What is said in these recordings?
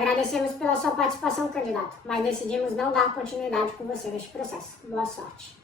Agradecemos pela sua participação, candidato, mas decidimos não dar continuidade com você neste processo. Boa sorte.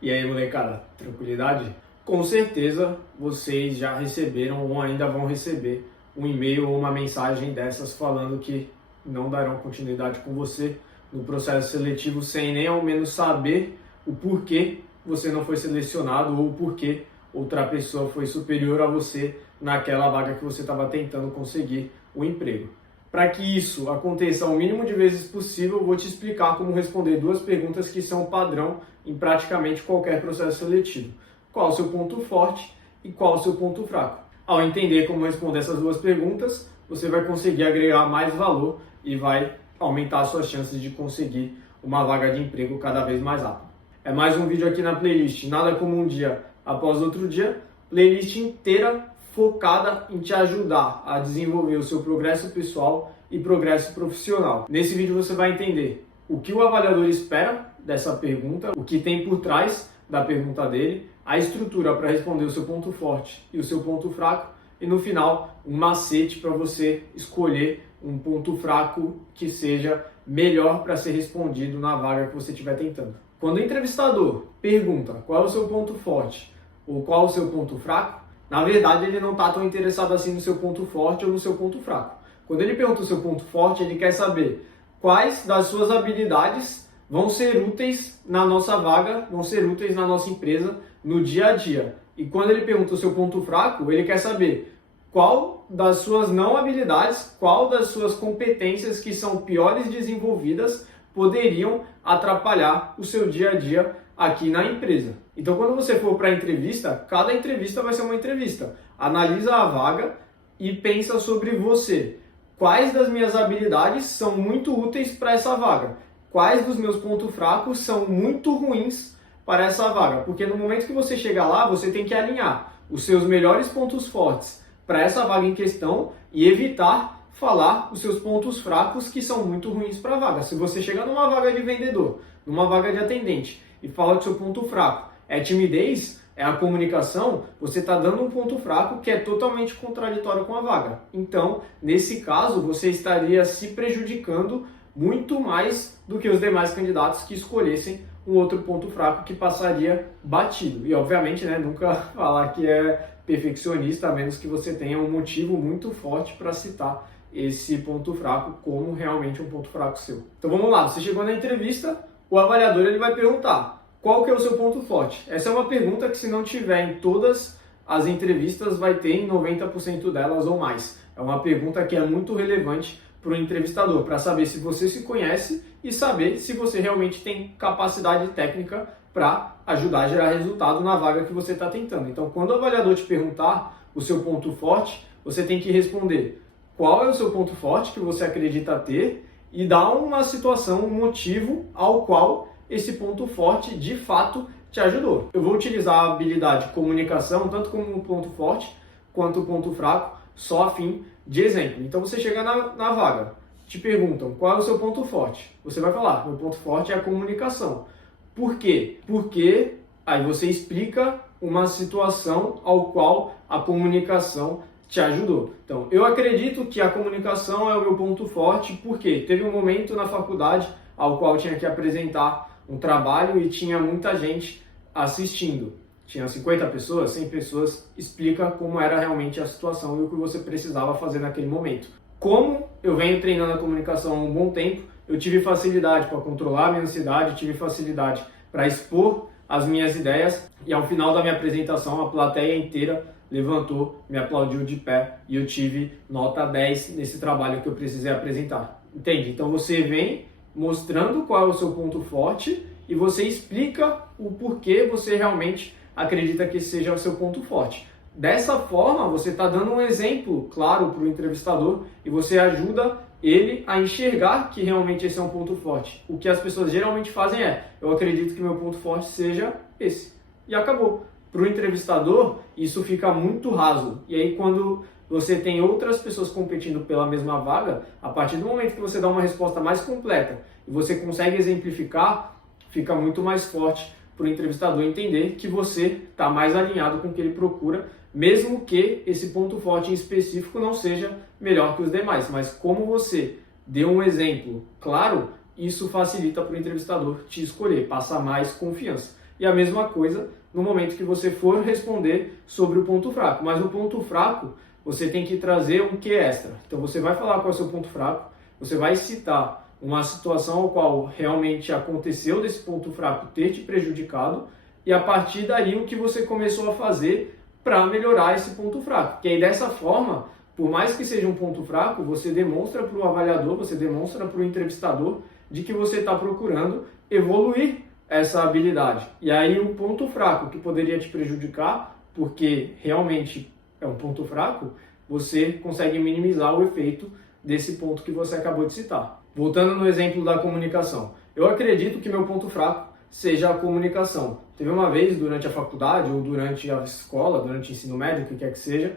E aí, molecada, tranquilidade? Com certeza vocês já receberam ou ainda vão receber um e-mail ou uma mensagem dessas falando que não darão continuidade com você no processo seletivo sem nem ao menos saber o porquê você não foi selecionado ou o porquê outra pessoa foi superior a você naquela vaga que você estava tentando conseguir o emprego. Para que isso aconteça o mínimo de vezes possível, eu vou te explicar como responder duas perguntas que são padrão em praticamente qualquer processo seletivo. Qual o seu ponto forte e qual o seu ponto fraco. Ao entender como responder essas duas perguntas, você vai conseguir agregar mais valor e vai aumentar as suas chances de conseguir uma vaga de emprego cada vez mais rápido. É mais um vídeo aqui na playlist Nada Como Um Dia Após Outro Dia, playlist inteira focada em te ajudar a desenvolver o seu progresso pessoal e progresso profissional. Nesse vídeo você vai entender o que o avaliador espera dessa pergunta, o que tem por trás da pergunta dele, a estrutura para responder o seu ponto forte e o seu ponto fraco e no final um macete para você escolher um ponto fraco que seja melhor para ser respondido na vaga que você estiver tentando. Quando o entrevistador pergunta qual é o seu ponto forte ou qual é o seu ponto fraco, na verdade ele não está tão interessado assim no seu ponto forte ou no seu ponto fraco. Quando ele pergunta o seu ponto forte, ele quer saber quais das suas habilidades vão ser úteis na nossa vaga, vão ser úteis na nossa empresa no dia a dia. E quando ele pergunta o seu ponto fraco, ele quer saber qual das suas não habilidades, qual das suas competências que são piores desenvolvidas poderiam atrapalhar o seu dia a dia aqui na empresa. Então, quando você for para a entrevista, cada entrevista vai ser uma entrevista. Analisa a vaga e pensa sobre você. Quais das minhas habilidades são muito úteis para essa vaga? Quais dos meus pontos fracos são muito ruins para essa vaga? Porque no momento que você chegar lá, você tem que alinhar os seus melhores pontos fortes para essa vaga em questão e evitar falar os seus pontos fracos que são muito ruins para a vaga. Se você chegar numa vaga de vendedor, numa vaga de atendente e fala que seu ponto fraco é timidez, é a comunicação, você está dando um ponto fraco que é totalmente contraditório com a vaga. Então, nesse caso, você estaria se prejudicando muito mais do que os demais candidatos que escolhessem um outro ponto fraco que passaria batido. E, obviamente, nunca falar que é perfeccionista, a menos que você tenha um motivo muito forte para citar esse ponto fraco como realmente um ponto fraco seu. Então, vamos lá. Você chegou na entrevista, o avaliador ele vai perguntar: qual que é o seu ponto forte? Essa é uma pergunta que, se não tiver em todas as entrevistas, vai ter em 90% delas ou mais. É uma pergunta que é muito relevante para o entrevistador, para saber se você se conhece e saber se você realmente tem capacidade técnica para ajudar a gerar resultado na vaga que você está tentando. Então, quando o avaliador te perguntar o seu ponto forte, você tem que responder qual é o seu ponto forte que você acredita ter e dar uma situação, um motivo ao qual esse ponto forte de fato te ajudou. Eu vou utilizar a habilidade de comunicação tanto como um ponto forte quanto um ponto fraco, só a fim de exemplo. Então você chega na vaga, te perguntam qual é o seu ponto forte. Você vai falar: meu ponto forte é a comunicação. Por quê? Porque aí você explica uma situação ao qual a comunicação te ajudou. Então, eu acredito que a comunicação é o meu ponto forte porque teve um momento na faculdade ao qual eu tinha que apresentar um trabalho e tinha muita gente assistindo. Tinha 50 pessoas, 100 pessoas, explica como era realmente a situação e o que você precisava fazer naquele momento. Como eu venho treinando a comunicação há um bom tempo, eu tive facilidade para controlar a minha ansiedade, tive facilidade para expor as minhas ideias e ao final da minha apresentação a plateia inteira levantou, me aplaudiu de pé e eu tive nota 10 nesse trabalho que eu precisei apresentar. Entende? Então você vem mostrando qual é o seu ponto forte e você explica o porquê você realmente acredita que esse seja o seu ponto forte. Dessa forma, você está dando um exemplo claro para o entrevistador e você ajuda ele a enxergar que realmente esse é um ponto forte. O que as pessoas geralmente fazem é: eu acredito que meu ponto forte seja esse. E acabou. Para o entrevistador, isso fica muito raso. E aí, quando você tem outras pessoas competindo pela mesma vaga, a partir do momento que você dá uma resposta mais completa e você consegue exemplificar, fica muito mais forte para o entrevistador entender que você está mais alinhado com o que ele procura, mesmo que esse ponto forte em específico não seja melhor que os demais. Mas como você dê um exemplo claro, isso facilita para o entrevistador te escolher, passar mais confiança. E a mesma coisa no momento que você for responder sobre o ponto fraco. Mas o ponto fraco, você tem que trazer um quê extra. Então você vai falar qual é o seu ponto fraco, você vai citar uma situação ao qual realmente aconteceu desse ponto fraco ter te prejudicado, e a partir daí o que você começou a fazer para melhorar esse ponto fraco. Que aí dessa forma, por mais que seja um ponto fraco, você demonstra para o avaliador, você demonstra para o entrevistador de que você está procurando evoluir essa habilidade. E aí o ponto fraco que poderia te prejudicar, porque realmente é um ponto fraco, você consegue minimizar o efeito desse ponto que você acabou de citar. Voltando no exemplo da comunicação. Eu acredito que meu ponto fraco seja a comunicação. Teve uma vez durante a faculdade ou durante a escola, durante o ensino médio, o que quer que seja,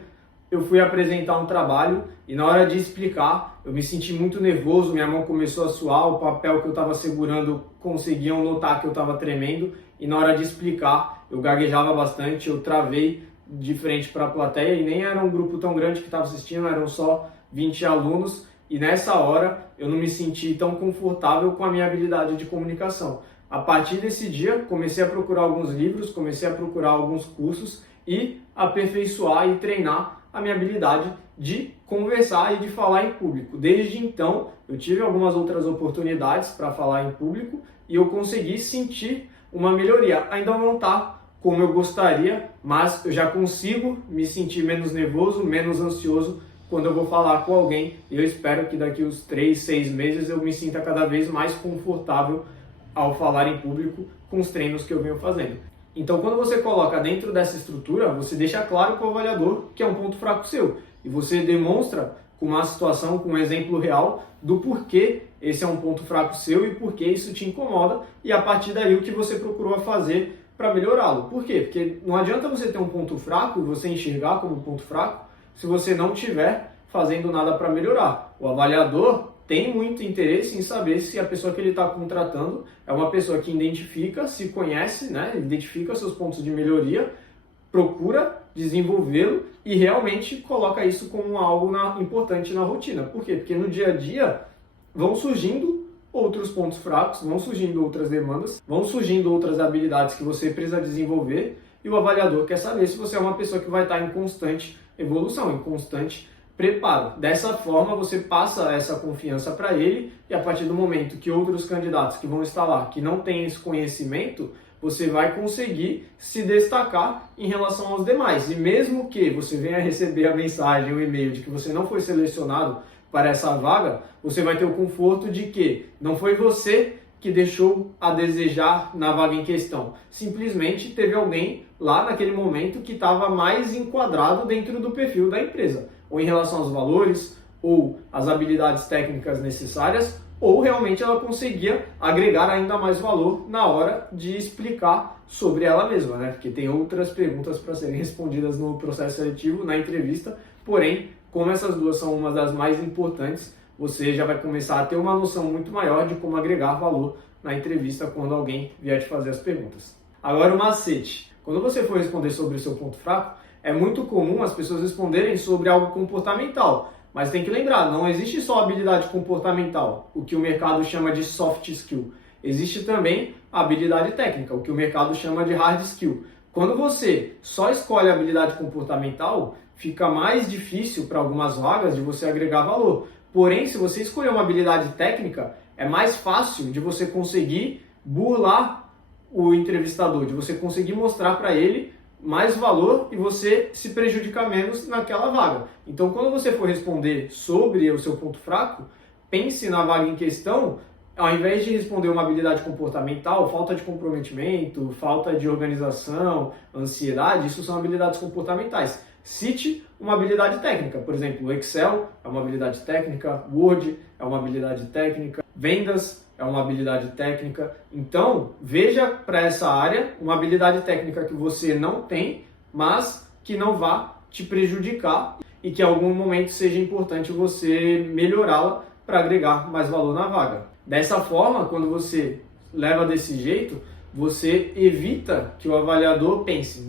eu fui apresentar um trabalho e na hora de explicar, eu me senti muito nervoso, minha mão começou a suar, o papel que eu estava segurando conseguiam notar que eu estava tremendo e na hora de explicar, eu gaguejava bastante, eu travei de frente para a plateia e nem era um grupo tão grande que estava assistindo, eram só 20 alunos e nessa hora eu não me senti tão confortável com a minha habilidade de comunicação. A partir desse dia, comecei a procurar alguns livros, comecei a procurar alguns cursos e aperfeiçoar e treinar a minha habilidade de conversar e de falar em público. Desde então, eu tive algumas outras oportunidades para falar em público e eu consegui sentir uma melhoria. Ainda não está como eu gostaria, mas eu já consigo me sentir menos nervoso, menos ansioso quando eu vou falar com alguém. E eu espero que daqui uns 3, 6 meses eu me sinta cada vez mais confortável ao falar em público com os treinos que eu venho fazendo. Então, quando você coloca dentro dessa estrutura, você deixa claro para o avaliador que é um ponto fraco seu. E você demonstra com uma situação, com um exemplo real do porquê esse é um ponto fraco seu e porquê isso te incomoda. E a partir daí o que você procurou fazer para melhorá-lo. Por quê? Porque não adianta você ter um ponto fraco e você enxergar como ponto fraco se você não estiver fazendo nada para melhorar. O avaliador tem muito interesse em saber se a pessoa que ele está contratando é uma pessoa que identifica, se conhece, né? Identifica seus pontos de melhoria, procura desenvolvê-lo e realmente coloca isso como algo importante na rotina. Por quê? Porque no dia a dia vão surgindo outros pontos fracos, vão surgindo outras demandas, vão surgindo outras habilidades que você precisa desenvolver e o avaliador quer saber se você é uma pessoa que vai estar em constante evolução, em constante preparo. Dessa forma, você passa essa confiança para ele e a partir do momento que outros candidatos que vão estar lá, que não têm esse conhecimento, você vai conseguir se destacar em relação aos demais. E mesmo que você venha receber a mensagem, o e-mail de que você não foi selecionado para essa vaga, você vai ter o conforto de que não foi você que deixou a desejar na vaga em questão. Simplesmente teve alguém lá naquele momento que estava mais enquadrado dentro do perfil da empresa, ou em relação aos valores, ou as habilidades técnicas necessárias, ou realmente ela conseguia agregar ainda mais valor na hora de explicar sobre ela mesma, né? Porque tem outras perguntas para serem respondidas no processo seletivo, na entrevista, porém, como essas duas são uma das mais importantes, você já vai começar a ter uma noção muito maior de como agregar valor na entrevista quando alguém vier te fazer as perguntas. Agora o macete. Quando você for responder sobre o seu ponto fraco, é muito comum as pessoas responderem sobre algo comportamental. Mas tem que lembrar, não existe só habilidade comportamental, o que o mercado chama de soft skill. Existe também a habilidade técnica, o que o mercado chama de hard skill. Quando você só escolhe a habilidade comportamental, fica mais difícil para algumas vagas de você agregar valor. Porém, se você escolher uma habilidade técnica, é mais fácil de você conseguir burlar o entrevistador, de você conseguir mostrar para ele mais valor e você se prejudicar menos naquela vaga. Então, quando você for responder sobre o seu ponto fraco, pense na vaga em questão, ao invés de responder uma habilidade comportamental, falta de comprometimento, falta de organização, ansiedade, isso são habilidades comportamentais. Cite uma habilidade técnica, por exemplo, o Excel é uma habilidade técnica, Word é uma habilidade técnica, vendas é uma habilidade técnica. Então, veja para essa área uma habilidade técnica que você não tem, mas que não vá te prejudicar e que em algum momento seja importante você melhorá-la para agregar mais valor na vaga. Dessa forma, quando você leva desse jeito, você evita que o avaliador pense,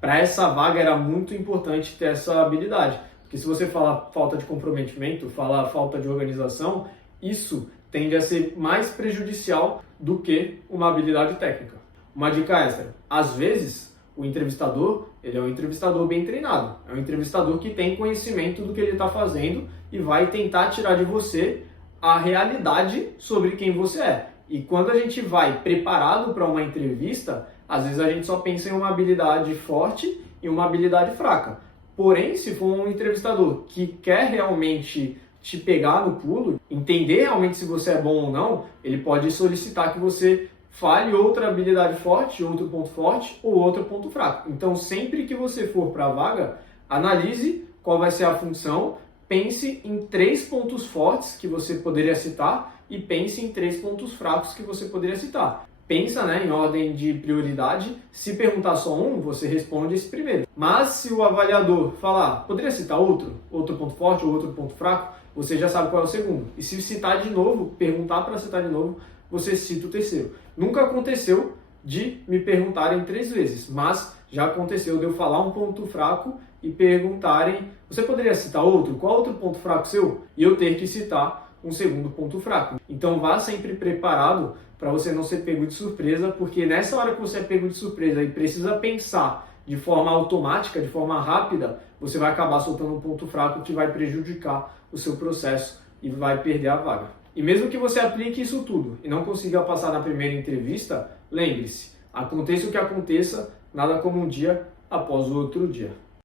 para essa vaga era muito importante ter essa habilidade. Porque se você fala falta de comprometimento, fala falta de organização, isso tende a ser mais prejudicial do que uma habilidade técnica. Uma dica extra, às vezes o entrevistador, ele é um entrevistador bem treinado, é um entrevistador que tem conhecimento do que ele está fazendo e vai tentar tirar de você a realidade sobre quem você é. E quando a gente vai preparado para uma entrevista, às vezes a gente só pensa em uma habilidade forte e uma habilidade fraca. Porém, se for um entrevistador que quer realmente te pegar no pulo, entender realmente se você é bom ou não, ele pode solicitar que você fale outra habilidade forte, outro ponto forte ou outro ponto fraco. Então, sempre que você for para a vaga, analise qual vai ser a função, pense em 3 pontos fortes que você poderia citar e pense em 3 pontos fracos que você poderia citar. Pensa, em ordem de prioridade. Se perguntar só um, você responde esse primeiro. Mas se o avaliador falar, poderia citar outro ponto forte ou outro ponto fraco, você já sabe qual é o segundo. E se citar de novo, perguntar para citar de novo, você cita o terceiro. Nunca aconteceu de me perguntarem 3 vezes, mas já aconteceu de eu falar um ponto fraco e perguntarem, você poderia citar outro? Qual outro ponto fraco seu? E eu ter que citar um segundo ponto fraco. Então vá sempre preparado para você não ser pego de surpresa, porque nessa hora que você é pego de surpresa e precisa pensar de forma automática, de forma rápida, você vai acabar soltando um ponto fraco que vai prejudicar o seu processo e vai perder a vaga. E mesmo que você aplique isso tudo e não consiga passar na primeira entrevista, lembre-se, aconteça o que aconteça, nada como um dia após o outro dia.